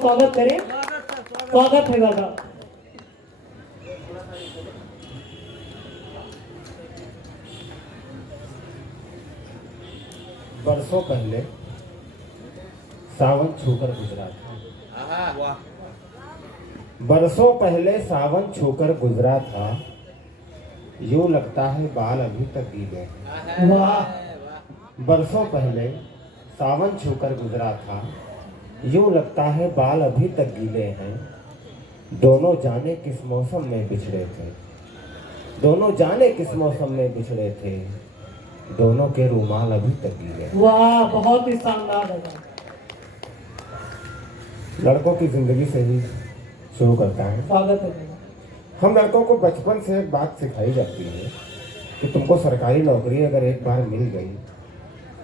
स्वागत करें। स्वागत है दादा। बरसों पहले सावन छूकर गुजरा था। बरसों पहले सावन छूकर गुजरा था, यूं लगता है बाल अभी तक गीले हैं। वाह। बरसों पहले सावन छूकर गुजरा था, यूं लगता है बाल अभी तक गीले हैं। दोनों जाने किस मौसम में बिछड़े थे, दोनों जाने किस मौसम में बिछड़े थे, दोनों के रुमाल अभी तक गीले हैं। वाह, बहुत ही शानदार है। लड़कों की जिंदगी से ही शुरू करता है। स्वागत है। हम लड़कों को बचपन से एक बात सिखाई जाती है कि तुमको सरकारी नौकरी अगर एक बार मिल गई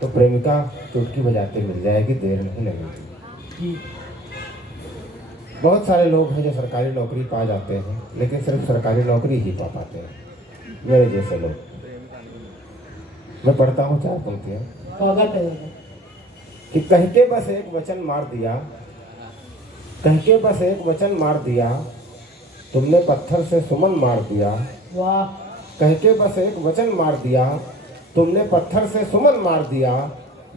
तो प्रेमिका चुटकी बजाते मिल जाएगी, देर नहीं लगेगी। बहुत सारे लोग हैं जो सरकारी नौकरी पा जाते हैं, लेकिन सिर्फ सरकारी नौकरी ही पा पाते हैं। मेरे जैसे लोग। मैं पढ़ता हूँ 4 पंक्तियाँ। स्वागत है। कि कह के बस एक वचन मार दिया, कह के बस एक वचन मार दिया, तुमने पत्थर से सुमन मार दिया। वाह। कह के बस एक वचन मार दिया, तुमने पत्थर से सुमन मार दिया।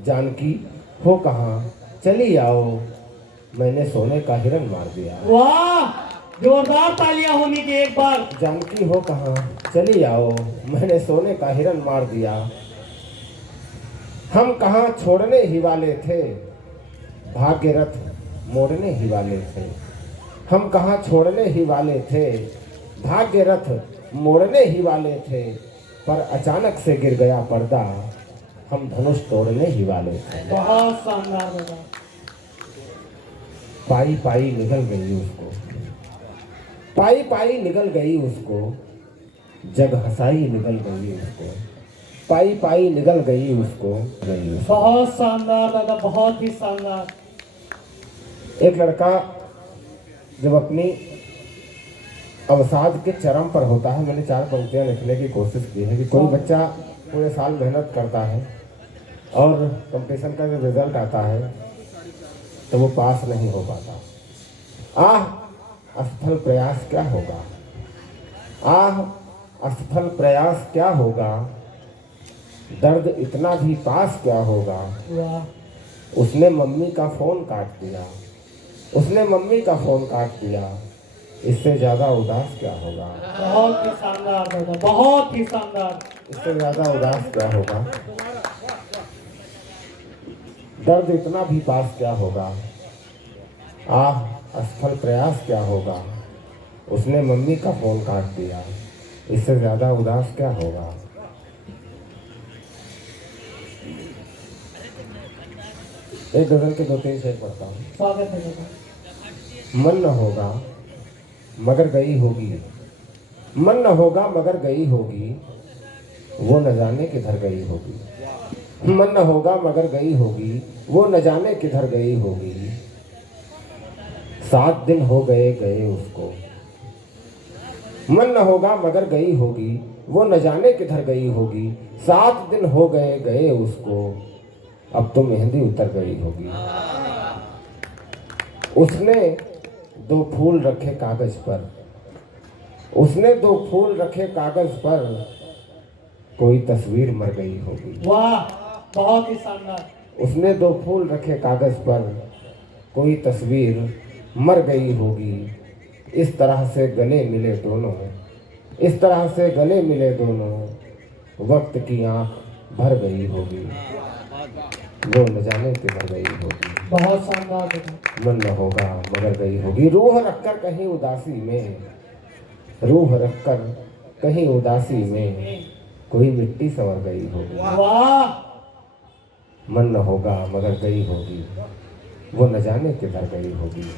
जानकी हो कहाँ चली आओ, मैंने सोने का हिरन मार दिया। वाह, जोरदार तालियां होनी चाहिए एक बार। जानकी हो कहाँ चली आओ, मैंने सोने का हिरन मार दिया। हम कहाँ छोड़ने ही वाले थे, भाग्य रथ मोड़ने ही वाले थे। हम कहाँ छोड़ने ही वाले थे, भाग्य रथ मोड़ने ही वाले थे। पर अचानक से गिर गया पर्दा, हम धनुष तोड़ने ही वाले थे। बहुत शानदार होगा। पाई पाई निकल गई उसको, पाई पाई निकल गई उसको, जग हंसाई निकल गई उसको। पाई पाई निकल गई उसको, बहुत शानदार दादा, बहुत ही शानदार। एक लड़का जब अपनी अवसाद के चरम पर होता है, मैंने 4 पंक्तियां लिखने की कोशिश की है कि कोई बच्चा पूरे साल मेहनत करता है और कंपटीशन का जब रिजल्ट आता है तो वो पास नहीं हो पाता। आह असफल प्रयास क्या होगा, आह असफल प्रयास क्या होगा, दर्द इतना भी पास क्या होगा। वाह। उसने मम्मी का फोन काट दिया, उसने मम्मी का फोन काट दिया, इससे ज्यादा उदास क्या होगा। बहुत ही शानदार दादा, बहुत ही शानदार। इससे ज्यादा उदास क्या होगा, दर्द इतना भी पास क्या होगा। आह असफल प्रयास क्या होगा, उसने मम्मी का फोन काट दिया, इससे ज्यादा उदास क्या होगा। एक गजल के 2-3 शेर पढ़ता हूँ। स्वागत है दादा। मन न होगा मगर गई होगी, मन न होगा मगर गई होगी, वो न जाने किधर गई होगी। मन न होगा मगर गई होगी, वो न जाने किधर गई होगी। 7 दिन हो गए गए उसको। मन न होगा मगर गई होगी, वो न जाने किधर गई होगी। 7 दिन हो गए गए उसको, अब तो मेहंदी उतर गई होगी। उसने 2 फूल रखे कागज पर, उसने 2 फूल रखे कागज पर, कोई तस्वीर मर गई होगी। वाह, बहुत ही शानदार। उसने 2 फूल रखे कागज पर, कोई तस्वीर मर गई होगी। इस तरह से गले मिले दोनों, इस तरह से गले मिले दोनों, वक्त की आंख भर गई होगी, वो न जाने किधर गई होगी। बहुत शानदार दादा। मन न होगा मगर गई होगी। रूह रखकर कहीं उदासी में, रूह रखकर कहीं उदासी में, कोई मिट्टी संवर गई होगी। वाह। मन न होगा मगर गई होगी, वो न जाने किधर गई होगी।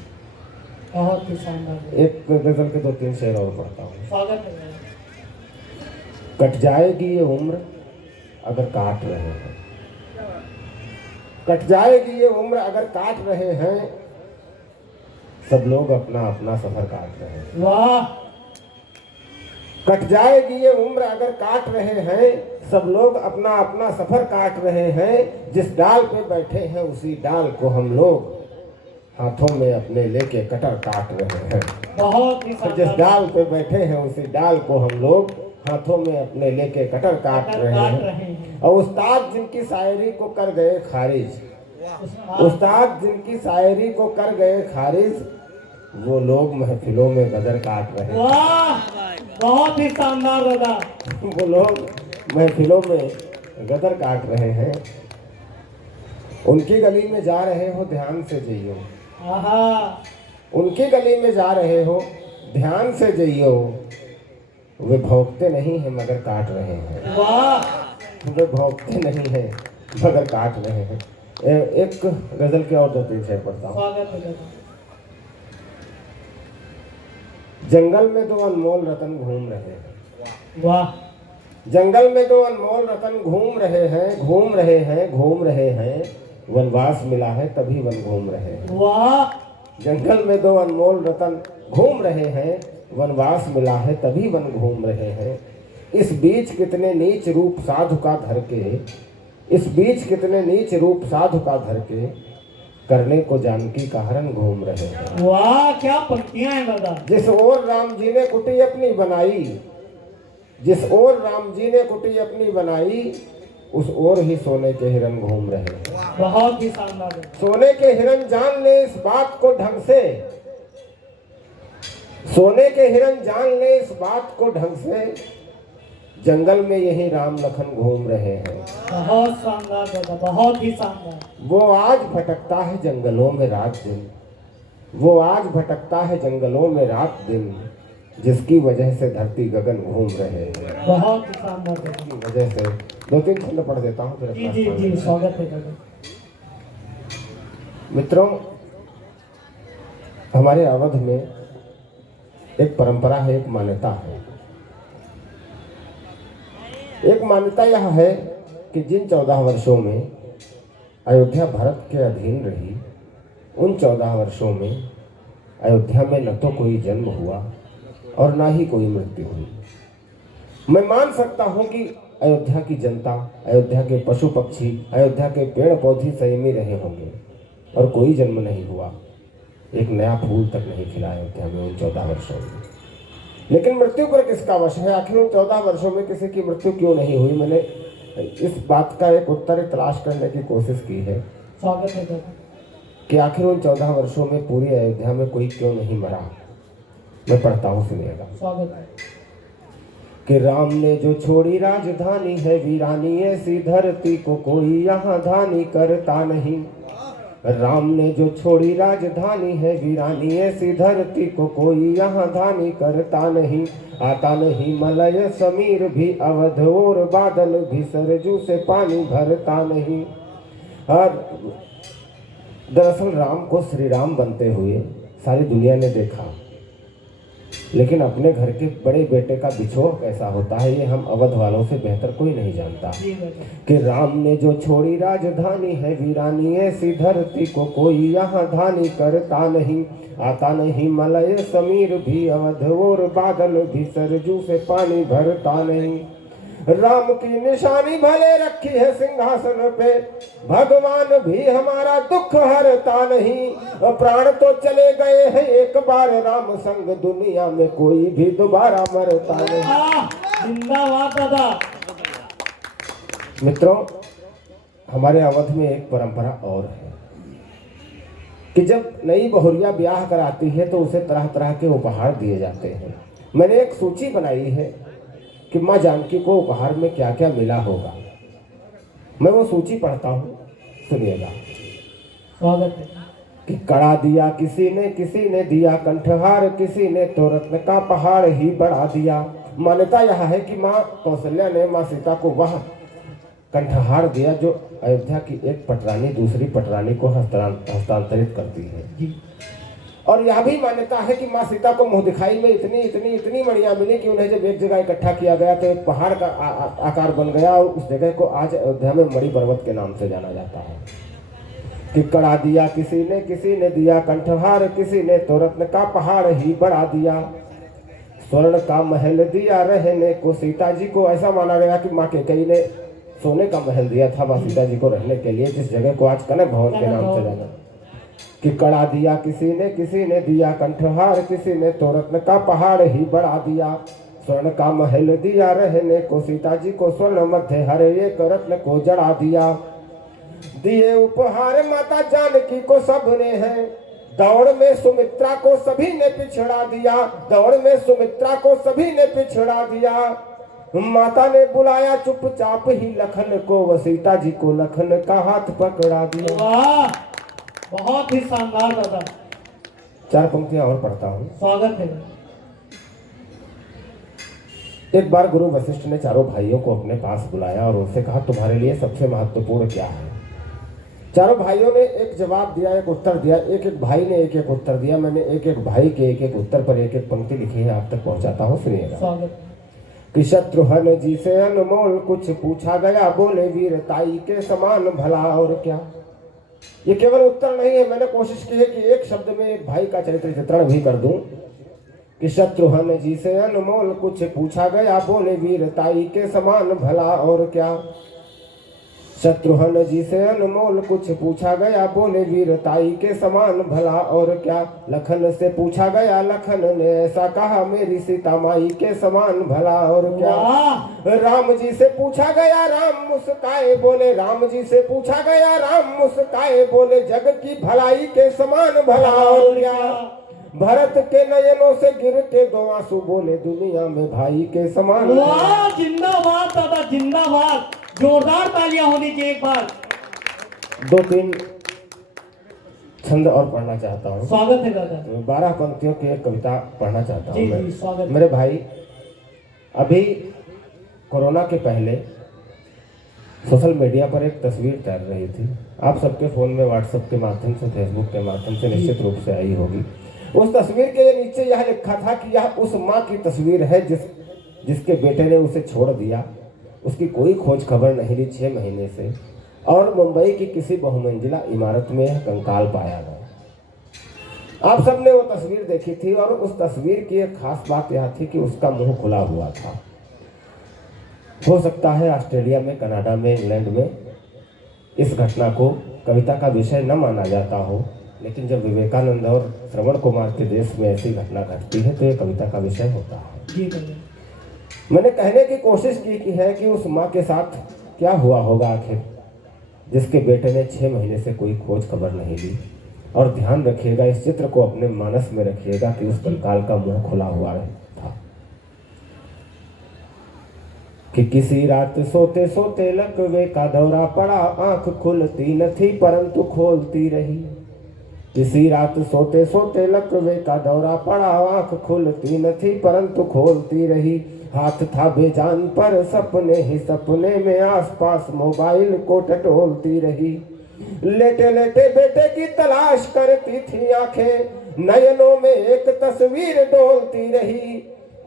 बहुत ही शानदार। एक गजल के 2-3 शेर और पढ़ता हूँ। स्वागत है। कट जाएगी ये उम्र अगर काट रहे हैं, कट जाएगी ये उम्र अगर काट रहे हैं, सब लोग अपना अपना सफर काट रहे हैं। वाह। कट जाएगी ये उम्र अगर काट रहे हैं, सब लोग अपना अपना सफर काट रहे हैं। जिस डाल पे बैठे हैं उसी डाल को हम लोग हाथों में अपने लेके कटर काट रहे हैं। बहुत ही तो जिस शानदार डाल पे बैठे हैं उसी डाल को हम लोग हाथों में अपने लेके कटर काट रहे काट रहे हैं। हैं। और उस्ताद जिनकी शायरी को कर गए खारिज, उस्ताद जिनकी शायरी को कर गए खारिज, वो लोग महफिलों में गदर काट रहे हैं। वाह, बहुत ही शानदार दादा। वो लोग महफिलों में गदर काट रहे हैं। उनकी गली में जा रहे हो ध्यान से जइयो, आहा, उनकी गली में जा रहे हो ध्यान से जइयो, वे भौंकते नहीं हैं मगर काट रहे हैं। वाह, वे भौंकते नहीं हैं मगर काट रहे हैं। एक गजल के और 2-3 शेर पढ़ता हूँ। स्वागत है दादा। जंगल में 2 अनमोल रतन घूम रहे हैं, वाह, जंगल में 2 अनमोल रतन घूम रहे हैं, घूम रहे हैं, घूम रहे हैं, वनवास मिला है तभी वन घूम रहे हैं। वाह, जंगल में 2 अनमोल रतन घूम रहे हैं, वनवास मिला है तभी वन घूम रहे हैं। इस बीच कितने नीच रूप साधु का धर के, इस बीच कितने नीच रूप साधु का धर के, करने को जानकी का हरण घूम रहे हैं। वाह, क्या पंक्तियां हैं दादा। जिस ओर राम जी ने कुटी अपनी बनाई, जिस ओर राम जी ने कुटी अपनी बनाई, उस ओर ही सोने के हिरन घूम रहे हैं। बहुत ही शानदार दादा। सोने के हिरन जान ले इस बात को ढंग से, सोने के हिरन जान ले इस बात को ढंग से, जंगल में यही राम लखन घूम रहे हैं। बहुत शानदार दादा, बहुत ही शानदार। वो आज भटकता है जंगलों में रात दिन, वो आज भटकता है जंगलों में रात दिन, जिसकी वजह से धरती गगन घूम रहे हैं। बहुत ही शानदार दादा। की वजह से 2-3 खंड पढ़ देता हूँ फिर जी अपना जी स्थान जी, लेता हूँ। स्वागत है दादा। मित्रों, हमारे अवध में एक परंपरा है, एक मान्यता है। एक मान्यता यह है कि जिन 14 वर्षों में अयोध्या भारत के अधीन रही, उन 14 वर्षों में अयोध्या में न तो कोई जन्म हुआ और ना ही कोई मृत्यु हुई। मैं मान सकता हूं कि अयोध्या की जनता, अयोध्या के पशु पक्षी, अयोध्या के पेड़ पौधे संयमी रहे होंगे और कोई जन्म नहीं हुआ, एक नया फूल तक नहीं खिला अयोध्या में उन 14 वर्षों में। लेकिन मृत्यु पर किसका वश है? आखिर उन 14 वर्षों में किसी की मृत्यु क्यों नहीं हुई? मैंने इस बात का एक उत्तर तलाश करने की कोशिश की है स्वागत है दादा। कि आखिर उन 14 वर्षों में पूरी अयोध्या में कोई क्यों नहीं मरा। मैं पढ़ता हूँ, सुनिएगा। स्वागत है। कि राम ने जो छोड़ी राजधानी है वीरानी, ऐसी धरती को कोई यहाँ धानी करता नहीं। राम ने जो छोड़ी राजधानी है वीरानी, ऐसी धरती को कोई यहाँ धानी करता नहीं। आता नहीं मलय समीर भी अवध और बादल भी सरजू से पानी भरता नहीं। और दरअसल राम को श्री राम बनते हुए सारी दुनिया ने देखा, लेकिन अपने घर के बड़े बेटे का बिछोह कैसा होता है ये हम अवध वालों से बेहतर कोई नहीं जानता। जी दादा। कि राम ने जो छोड़ी राजधानी है वीरानी, ऐसी धरती को कोई यहाँ धानी करता नहीं। आता नहीं मलय समीर भी अवध और बादल भी सरजू से पानी भरता नहीं। राम की निशानी भले रखी है सिंहासन पे, भगवान भी हमारा दुख हरता नहीं। प्राण तो चले गए हैं एक बार राम संग, दुनिया में कोई भी दोबारा मरता नहीं। जिंदाबाद दादा। मित्रों, हमारे अवध में एक परंपरा और है कि जब नई बहुरिया ब्याह कराती है तो उसे तरह तरह के उपहार दिए जाते हैं। मैंने एक सूची बनाई है कि माँ जानकी को उपहार में क्या क्या मिला होगा। मैं वो सूची पढ़ता हूँ, सुनिएगा। स्वागत है। कि कड़ा दिया किसी ने दिया कंठहार, किसी ने तो रत्न का पहाड़ ही बढ़ा दिया। मान्यता यह है कि माँ कौशल्या ने माँ सीता को वह कंठहार दिया जो अयोध्या की एक पटरानी दूसरी पटरानी को हस्तांतरित करती है। जी। और यह भी मान्यता है कि माँ सीता को मुँह दिखाई में इतनी मणियाँ मिली कि उन्हें जब एक जगह इकट्ठा किया गया तो एक पहाड़ का आकार बन गया और उस जगह को आज अयोध्या में मणि पर्वत के नाम से जाना जाता है। कि कड़ा दिया किसी ने दिया कंठहार, किसी ने तो रत्न का पहाड़ ही बढ़ा दिया। स्वर्ण का महल दिया रहने को सीता जी को, ऐसा माना गया कि माँ कैकेयी ने सोने का महल दिया था माँ सीता जी को रहने के लिए, जिस जगह को आज कनक भवन के नाम से जाना। कि कड़ा दिया किसी ने दिया कंठहार, किसी ने तो रत्न का पहाड़ ही बढ़ा दिया। स्वर्ण का महल दिया रहने को सीता जी को, स्वर्ण मध्य हर एक रत्न को जड़ा दिया। दिए उपहार माता जानकी को सबने है, दौड़ में सुमित्रा को सभी ने पिछड़ा दिया। दौड़ में सुमित्रा को सभी ने पिछड़ा दिया। माता ने बुलाया चुपचाप ही लखन को, व सीता जी को लखन का हाथ पकड़ा दिया। वाह, बहुत ही शानदार दादा। 4 पंक्तियां और पढ़ता हूँ। स्वागत है। एक बार गुरु वशिष्ठ ने चारों भाइयों को अपने पास बुलाया और उनसे कहा, तुम्हारे लिए सबसे महत्वपूर्ण क्या है? चारों भाइयों ने एक जवाब दिया, एक उत्तर दिया। एक एक भाई ने एक एक उत्तर दिया। मैंने एक एक भाई के एक एक उत्तर पर एक एक पंक्ति लिखी है, आप तक पहुंचाता हूँ, सुनिएगा। स्वागत। कि शत्रुघ्न जी से अनमोल कुछ पूछा गया, बोले वीरताई के समान भला और क्या। ये केवल उत्तर नहीं है, मैंने कोशिश की है कि एक शब्द में एक भाई का चरित्र चित्रण भी कर दूं। कि शत्रुघ्न जी से अनमोल कुछ पूछा गया, बोले वीरताई के समान भला और क्या। शत्रुघ्न जी से अनमोल कुछ पूछा गया, बोले वीरताई के समान भला और क्या। लखन से पूछा गया, लखन ने ऐसा कहा, मेरी सीता माई के समान भला और क्या। राम जी से पूछा गया, राम मुस्काए बोले, राम जी से पूछा गया, राम मुस्काए बोले, जग की भलाई के समान भला और क्या। भरत के नयनों से गिर के 2 आंसू बोले, दुनिया में भाई के समान। वाह, जिंदाबाद दादा, जिंदाबाद। जोरदार तालियां होनी चाहिए एक बार। 2-3 छंद और पढ़ना चाहता हूँ। स्वागत है दादा। 12 पंक्तियों की एक कविता पढ़ना चाहता हूँ। जी, स्वागत। मेरे भाई, अभी कोरोना के पहले सोशल मीडिया पर एक तस्वीर तैर रही थी। आप सबके फोन में व्हाट्सएप के माध्यम से, फेसबुक के माध्यम से निश्चित रूप से आई होगी। उस तस्वीर के नीचे यह लिखा था कि यह उस माँ की तस्वीर है जिसके बेटे ने उसे छोड़ दिया। उसकी कोई खोज खबर नहीं ली 6 महीने से, और मुंबई की किसी बहुमंजिला इमारत में यह कंकाल पाया गया। आप सबने वो तस्वीर देखी थी, और उस तस्वीर की एक खास बात यह थी कि उसका मुंह खुला हुआ था। हो सकता है ऑस्ट्रेलिया में, कनाडा में, इंग्लैंड में इस घटना को कविता का विषय न माना जाता हो, लेकिन जब विवेकानंद और श्रवण कुमार के देश में ऐसी घटना घटती है तो ये कविता का विषय होता है। जी, मैंने कहने की कोशिश की है कि उस माँ के साथ क्या हुआ होगा आखिर, जिसके बेटे ने 6 महीने से कोई खोज खबर नहीं ली। और ध्यान रखिएगा, इस चित्र को अपने मानस में रखिएगा कि उस कंकाल का मुंह खुला हुआ था। कि किसी रात सोते सोते लकवे का दौरा पड़ा, आंख खुलती न थी परंतु खोलती रही। किसी रात सोते सोते लकवे का दौरा पड़ा, आंख खुलती न थी परंतु खोलती रही। हाथ था बेजान पर सपने ही सपने में, आसपास मोबाइल को टटोलती रही। लेटे लेटे बेटे की तलाश करती थी आंखें, नयनों में एक तस्वीर डोलती रही।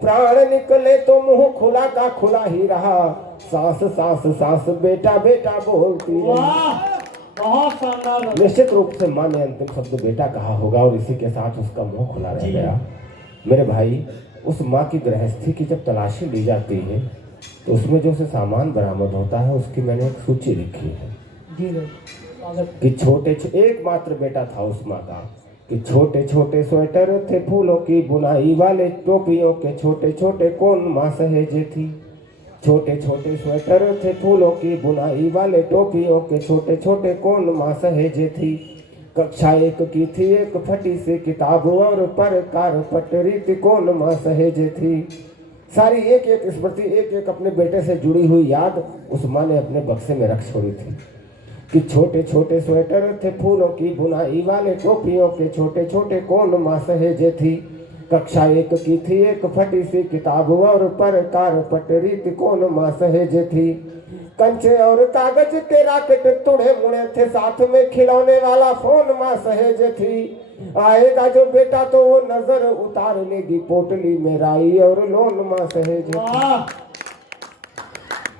प्राण निकले तो मुंह खुला का खुला ही रहा, सांस सांस सांस बेटा बेटा बोलती रही। बहुत शानदार। निश्चित रूप से माँ ने अंतिम शब्द बेटा कहा होगा, और इसी के साथ उसका मुंह खुला रह गया। मेरे भाई, उस माँ की गृहस्थी की जब तलाशी ली जाती है तो उसमें जो से सामान बरामद होता है उसकी मैंने एक सूची लिखी है। कि एकमात्र बेटा था उस माँ का, कि छोटे छोटे स्वेटर थे फूलों की बुनाई वाले, टोपियों के छोटे छोटे कोन माँ सहेजे थी। छोटे छोटे स्वेटर थे फूलों की बुनाई वाले, टोपियों के छोटे छोटे कोन माँ सहेजे थी। कक्षा 1 की थी एक फटी सी किताब, और पर कार पटरी तिकोन माँ सहेजे थी। सारी एक एक स्मृति, एक एक अपने बेटे से जुड़ी हुई याद उस माँ ने अपने बक्से में रख छोड़ी थी। कि छोटे छोटे स्वेटर थे फूलों की बुनाई वाले, टोपियों के छोटे छोटे कोन माँ सहेजे थी। कक्षा 1 की थी एक फटी सी किताब, और पर कार पटरी तिकोन माँ सहेजे थी। कंचे और कागज के राकेट तुड़े मुड़े थे, साथ में खिलौने वाला फोन माँ सहेजे थी। आएगा जो बेटा तो वो नजर उतार लेगी, पोटली में राई और लोन माँ सहेजे थी।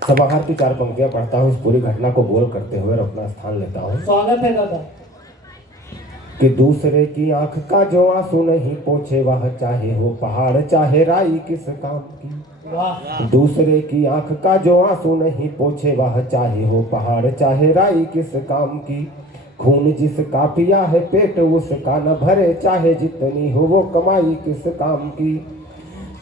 समाहार की 4 पंक्तियां पढ़ता हूँ, इस पूरी घटना को गोल करते हुए और अपना स्थान लेता हूँ। स्वागत है दादा। कि दूसरे की आंख का जो आंसू नहीं पोछे, वह चाहे हो पहाड़ चाहे राई किस काम की। दूसरे की आंख का जो आंसू नहीं पोछे, वह चाहे हो पहाड़ चाहे राई किस काम की। खून जिसका पिया है पेट उसका न भरे, चाहे जितनी हो वो कमाई किस काम की।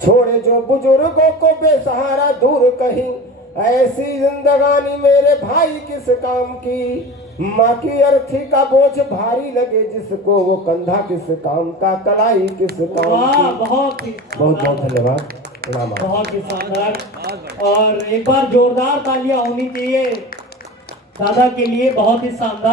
छोड़े जो बुजुर्गों को बेसहारा दूर कहीं, ऐसी जिंदगानी मेरे भाई किस काम की। माँ की अर्थी का बोझ भारी लगे जिसको, वो कंधा किस काम का, कलाई किस काम वाह, की। बहुत ही बहुत बहुत धन्यवाद, प्रणाम। बहुत ही शानदार। और एक बार जोरदार तालियां होनी चाहिए दादा के लिए, बहुत ही शानदार।